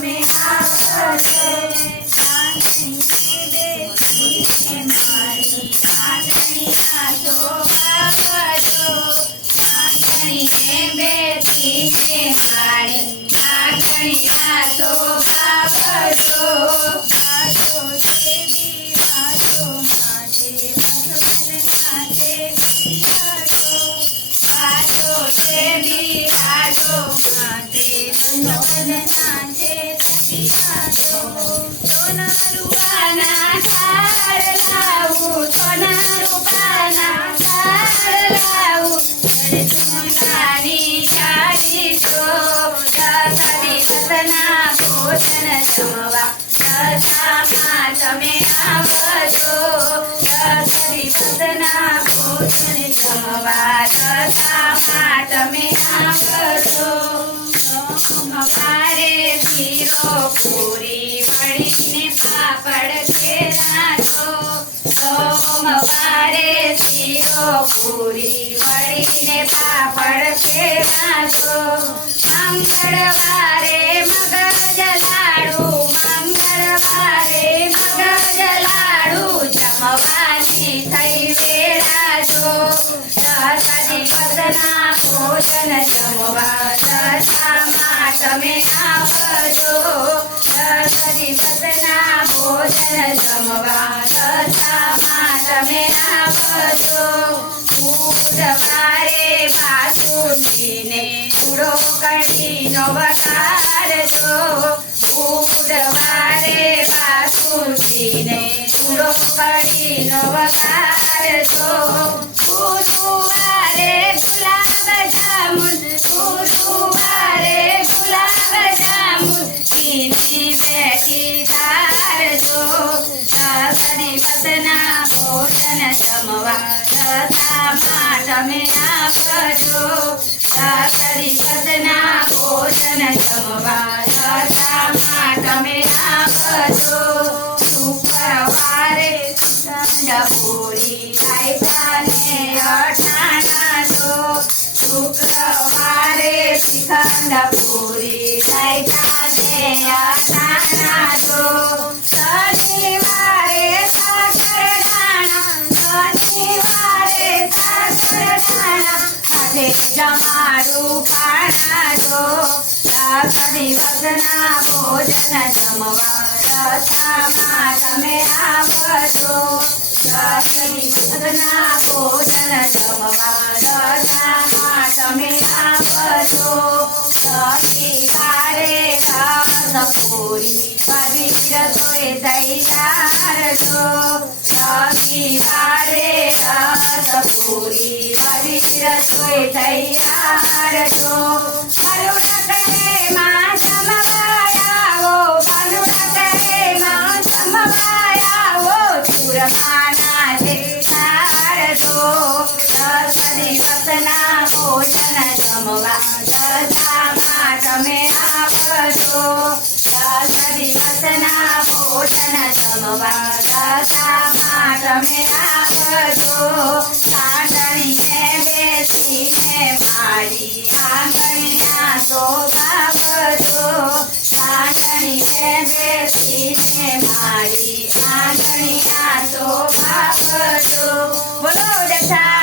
તમે આવજો આંગણીએ બેસીને મારી આંગણીના શોભા વધો આંગણીએ બેસીને મારી આંગણીના શોભા વધો વાતો દેવી વાતો માટે ભગવાન નાથે કટિયાજો વાતો દેવી વાતો માટે ભગવાન નાથે કટિયાજો સોના રૂપાના થાળ લાવું સોના રૂપાના થાળ લાવું સોનાની ચારી તો દસરી સતના ભોજન જમવા દશામાં તમે આવજો દસરી સતના ભોજન જમવા દશામાં તમે આવજો સોમવારે શીરો પૂરી વળીને પાપડ કેરાજો સોમવારે શીરો પૂરી વળીને પાપડ કેરાજો મંગળવારે મગજ લાડુ મંગળવારે મગજ લાડુ જમવાની થઈ વેળાજો દસ દિવસના ભોજન જમવા દશામાં તમે આવજો દસ દિવસના ભોજન જમવા દશામાં તમે આવજો બુધવારે બાસુંદીને ચૂડો કઢીનો વઘારજો બુધવારે બાસુંદીને ચૂડો કઢીનો વઘારજો ગુરુવારે ગુલાબ જામુન ગુરુવારે ગુલાબ જામુન ઘીની બેઠી ધારજો દસ દિવસના ભોજન જમવા દશામાં તમે આવજો દસ દિવસના ભોજન જમવા દશામાં તમે આવજો શુક્રવારે પૂરી રાયતાને અઠાણાજો શુક્રવારે શ્રીખંડ પૂરી રાયતાને અઠાણાજો શનિવારે સાકરદાણા શનિવારે સાકરદાણા હાથે જમાડું પાણાજો દસ દિવસના ભોજન જમવા દશામાં તમે આવજો દસ દિવસના ભોજન જમવા દશામાં તમે આવજો રવિવારે ઘાસપૂરી પવિત્ર તોય તૈયારજો રવિવારે ઘાસપૂરી પવિત્ર તોય તૈયારજો કરુણા કરે માં જમવાયાવો કરુણા કરે માં જમવાયાવો ચૂરમાના દેખાડજો દસ દિવસના ભોજન જમવા દશામાં તમે આવજો દસ દિવસના ભોજન જમવા દશામાં તમે આવજો આંગણીએ બેસીને મારી આંગણીના શોભા વધો આંગણીએ બેસીને મારી આંગણીના શોભા વધો બોલો દશા